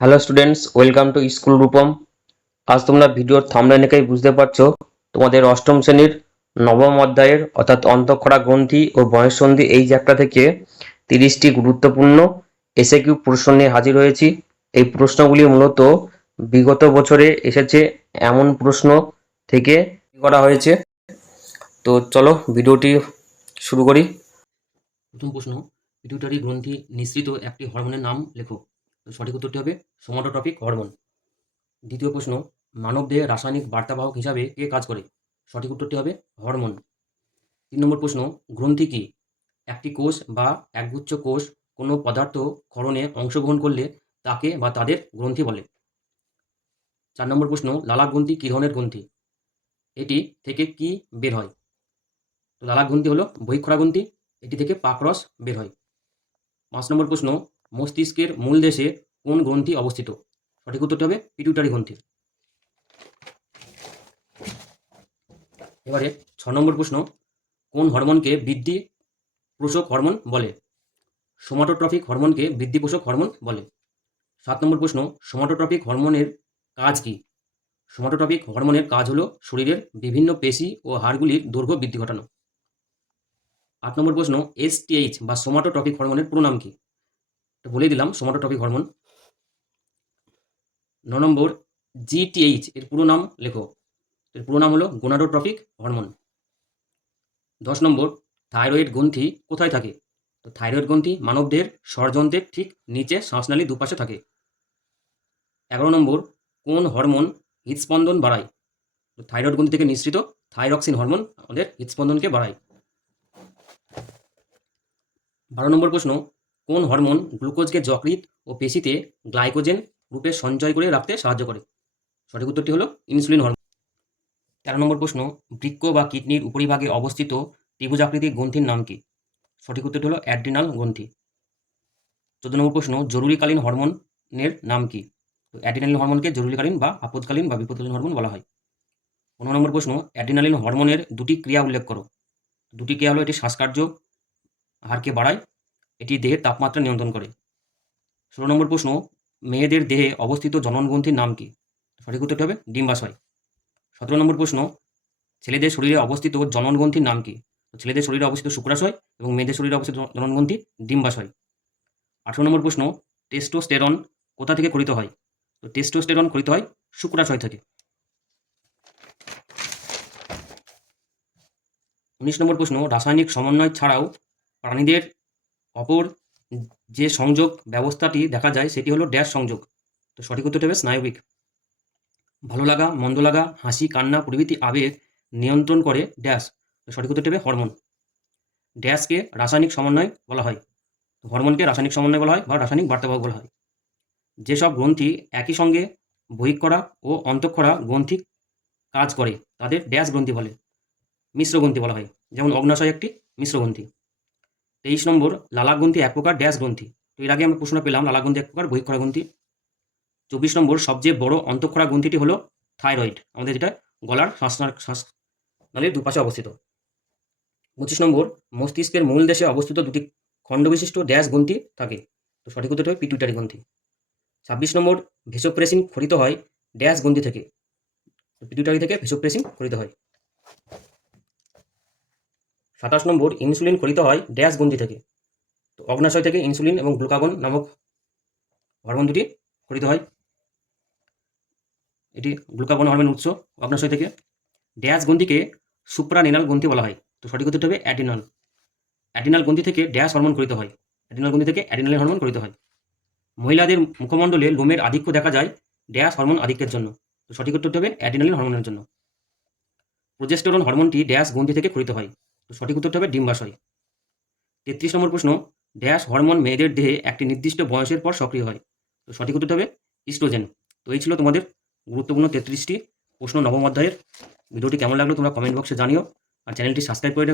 Hello students, welcome to school Rupam. আজ তোমরা ভিডিওর থাম্বনেল দেখেই বুঝতে পারছো তোমাদের অষ্টম শ্রেণীর নবম অধ্যায়ের অর্থাৎ অন্তঃক্ষরা গ্রন্থি ও বয়ঃসন্ধি এই চ্যাপ্টার থেকে 30টি গুরুত্বপূর্ণ এসএকিউ প্রশ্ন নিয়ে হাজির হয়েছি। এই প্রশ্নগুলি মূলত বিগত বছরে এসেছে এমন প্রশ্ন থেকে করা হয়েছে। তো চলো ভিডিওটি শুরু করি। প্রথম প্রশ্ন, পিটুইটারি গ্রন্থি নিঃসৃত একটি হরমোনের নাম লেখো। সঠিক উত্তরটি হবে সোমাটোট্রপিক হরমোন। দ্বিতীয় প্রশ্ন, মানবদেহে রাসায়নিক বার্তাবাহক হিসাবে কে কাজ করে? সঠিক উত্তরটি হবে হরমোন। 3 নম্বর প্রশ্ন, গ্রন্থি কি? একটি কোষ বা একগুচ্ছ কোষ কোনো পদার্থ ক্ষরণে অংশগ্রহণ করলে তাকে বা তাদের গ্রন্থি বলে। 4 নম্বর প্রশ্ন, লালাক গ্রন্থি কী ধরনের গ্রন্থি? এটি থেকে কি বের হয়? তো লালাক গ্রন্থি হলো বহিঃক্ষরা গ্রন্থি, এটি থেকে পাকরস বের হয়। 5 নম্বর প্রশ্ন, মস্তিষ্কের মূল দেশে কোন গ্রন্থি অবস্থিত? সঠিক উত্তরটি হবে পিটুইটারি গ্রন্থি। এবারে 6 নম্বর প্রশ্ন, কোন হরমোনকে বৃদ্ধি পোষক হরমোন বলে? সোমাটোট্রপিক হরমোনকে বৃদ্ধি পোষক হরমোন বলে। 7 নম্বর প্রশ্ন, সোমাটোট্রপিক হরমোনের কাজ কি? সোমাটোট্রপিক হরমোনের কাজ হলো শরীরের বিভিন্ন পেশি ও হাড়গুলির দৈর্ঘ্য বৃদ্ধি ঘটানো। 8 নম্বর প্রশ্ন, এসটিএইচ বা সোমাটোট্রপিক হরমোনের পুরো নাম কি? এটা বলেই দিলাম, সোমাটোট্রপিক হরমোন। 9 নম্বর, জিটিএইচ এর পুরো নাম লেখো। এর পুরো নাম হলো গোনাডোট্রপিক হরমোন। 10 নম্বর, থাইরয়েড গ্রন্থি কোথায় থাকে? তো থাইরয়েড গ্রন্থি মানবদেহের স্বরযন্ত্রের ঠিক নিচে শ্বাসনালীর দুপাশে থাকে। 11 নম্বর, কোন হরমোন হৃদস্পন্দন বাড়ায়? তো থাইরয়েড গ্রন্থি থেকে নিঃসৃত থাইরক্সিন হরমোন আমাদের হৃদস্পন্দনকে বাড়ায়। 12 নম্বর প্রশ্ন, কোন হরমোন গ্লুকোজকে যকৃৎ ও পেশিতে গ্লাইকোজেন রূপে সঞ্চয় করে রাখতে সাহায্য করে? সঠিক উত্তরটি হলো ইনসুলিন হরমোন। 13 নম্বর প্রশ্ন, বৃক্ক বা কিডনির উপরিভাগে অবস্থিত ত্রিভুজাকৃতির গ্রন্থির নাম কি? সঠিক উত্তরটি হলো অ্যাড্রিনাল গ্রন্থি। 14 নম্বর প্রশ্ন, জরুরিকালীন হরমোনের নাম কি? তো অ্যাড্রিনালিন হরমোনকে জরুরিকালীন বা আপদকালীন বা বিপদকালীন হরমোন বলা হয়। 15 নম্বর প্রশ্ন, অ্যাড্রিনালিন হরমোনের দুটি ক্রিয়া উল্লেখ করো। দুটি ক্রিয়া হলো, এটি শ্বাসকার্য হারকে বাড়ায়, এটি দেহের তাপমাত্রা নিয়ন্ত্রণ করে। 16 নম্বর প্রশ্ন, মেয়েদের দেহে অবস্থিত জননগ্রন্থির নাম কি? সঠিক উত্তরটি হবে ডিম্বাশয়। 17 নম্বর প্রশ্ন, ছেলেদের শরীরে অবস্থিত জননগ্রন্থির নাম কি? তো ছেলেদের শরীরে অবস্থিত শুক্রাশয় এবং মেয়েদের শরীরে অবস্থিত জননগ্রন্থি ডিম্বাশয়। 18 নম্বর প্রশ্ন, টেস্টোস্টেরন কোথা থেকে ক্ষরিত হয়? তো টেস্টোস্টেরন ক্ষরিত হয় শুক্রাশয় থেকে। 19 নম্বর প্রশ্ন, রাসায়নিক সমন্বয় ছাড়াও প্রাণীদের অপর যে সংযোগ ব্যবস্থাটি দেখা যায় সেটি হলো ড্যাশ সংযোগ। তো সঠিক উত্তরটি হবে স্নায়বিক। ভালো লাগা, মন্দ লাগা, হাসি, কান্না প্রভৃতি আবেগ নিয়ন্ত্রণ করে ড্যাশ। তো সঠিক উত্তরটি হবে হরমোন। ড্যাশকে রাসায়নিক সমন্বয় বলা হয়। হরমোনকে রাসায়নিক সমন্বয় বলা হয় বা রাসায়নিক বার্তাবাহক বলা হয়। যেসব গ্রন্থি একই সঙ্গে বহিঃক্ষরা ও অন্তঃক্ষরা গ্রন্থি কাজ করে তাদের ড্যাশ গ্রন্থি বলে। মিশ্র গ্রন্থি বলা হয়, যেমন অগ্নাশয় একটি মিশ্র গ্রন্থি। 23 নম্বর, লালাক গ্রন্থি এক প্রকার ড্যাশ গ্রন্থি। তো এর আগে আমরা প্রশ্ন পেলাম লালাক গ্রন্থি এক প্রকার বহিঃক্ষরা গ্রন্থি। 24 নম্বর, সবচেয়ে বড় অন্তঃক্ষরা গ্রন্থিটি হলো থাইরয়েড, আমাদের যেটা গলার শ্বাসনালীর দুপাশে অবস্থিত। 25 নম্বর, মস্তিষ্কের মূল দেশে অবস্থিত দুটি খণ্ডবিশিষ্ট ড্যাশ গ্রন্থি থাকে। তো সঠিক উত্তরটি হবে পিটুইটারি গ্রন্থি। 26 নম্বর, ভেসোপ্রেসিন ক্ষরিত হয় ড্যাশ গ্রন্থি থেকে। পিটুইটারি থেকে ভেসোপ্রেসিন ক্ষরিত হয়। 27 নম্বর, ইনসুলিন ক্ষরিত হয় ড্যাশ গ্রন্থি থেকে। তো অগ্নাশয় থেকে ইনসুলিন এবং গ্লুকাগন নামক হরমোন দুটি ক্ষরিত হয়। এটি গ্লুকাগন হরমোনের উৎস অগ্নাশয় থেকে। ড্যাশ গ্রন্থিকে সুপ্রারেনাল গ্রন্থি বলা হয়। তো সঠিক উত্তরটি হবে অ্যাড্রিনাল। অ্যাড্রিনাল গ্রন্থি থেকে ড্যাশ হরমোন ক্ষরিত হয়। অ্যাড্রিনাল গ্রন্থি থেকে অ্যাড্রিনালিন হরমোন ক্ষরিত হয়। মহিলাদের মুখমণ্ডলে লোমের আধিক্য দেখা যায় ড্যাশ হরমোন আধিক্যের জন্য। তো সঠিক উত্তরটি হবে অ্যাড্রিনালিন হরমোনের জন্য। প্রোজেস্টেরন হরমোনটি ড্যাশ গ্রন্থি থেকে ক্ষরিত হয়। তো সঠিক উত্তরটি হবে ডিম্বাশয়। 33 নম্বর প্রশ্ন, ড্যাশ হরমোন মেয়েদের দেহে একটি নির্দিষ্ট বয়সের পর সক্রিয় হয়। তো সঠিক উত্তরটি হবে ইস্ট্রোজেন। তো এই ছিল তোমাদের গুরুত্বপূর্ণ 33টি প্রশ্ন নবম অধ্যায়ের। ভিডিওটি কেমন লাগলো তোমরা কমেন্ট বক্সে জানিও, আর চ্যানেলটি সাবস্ক্রাইব করে রেখো।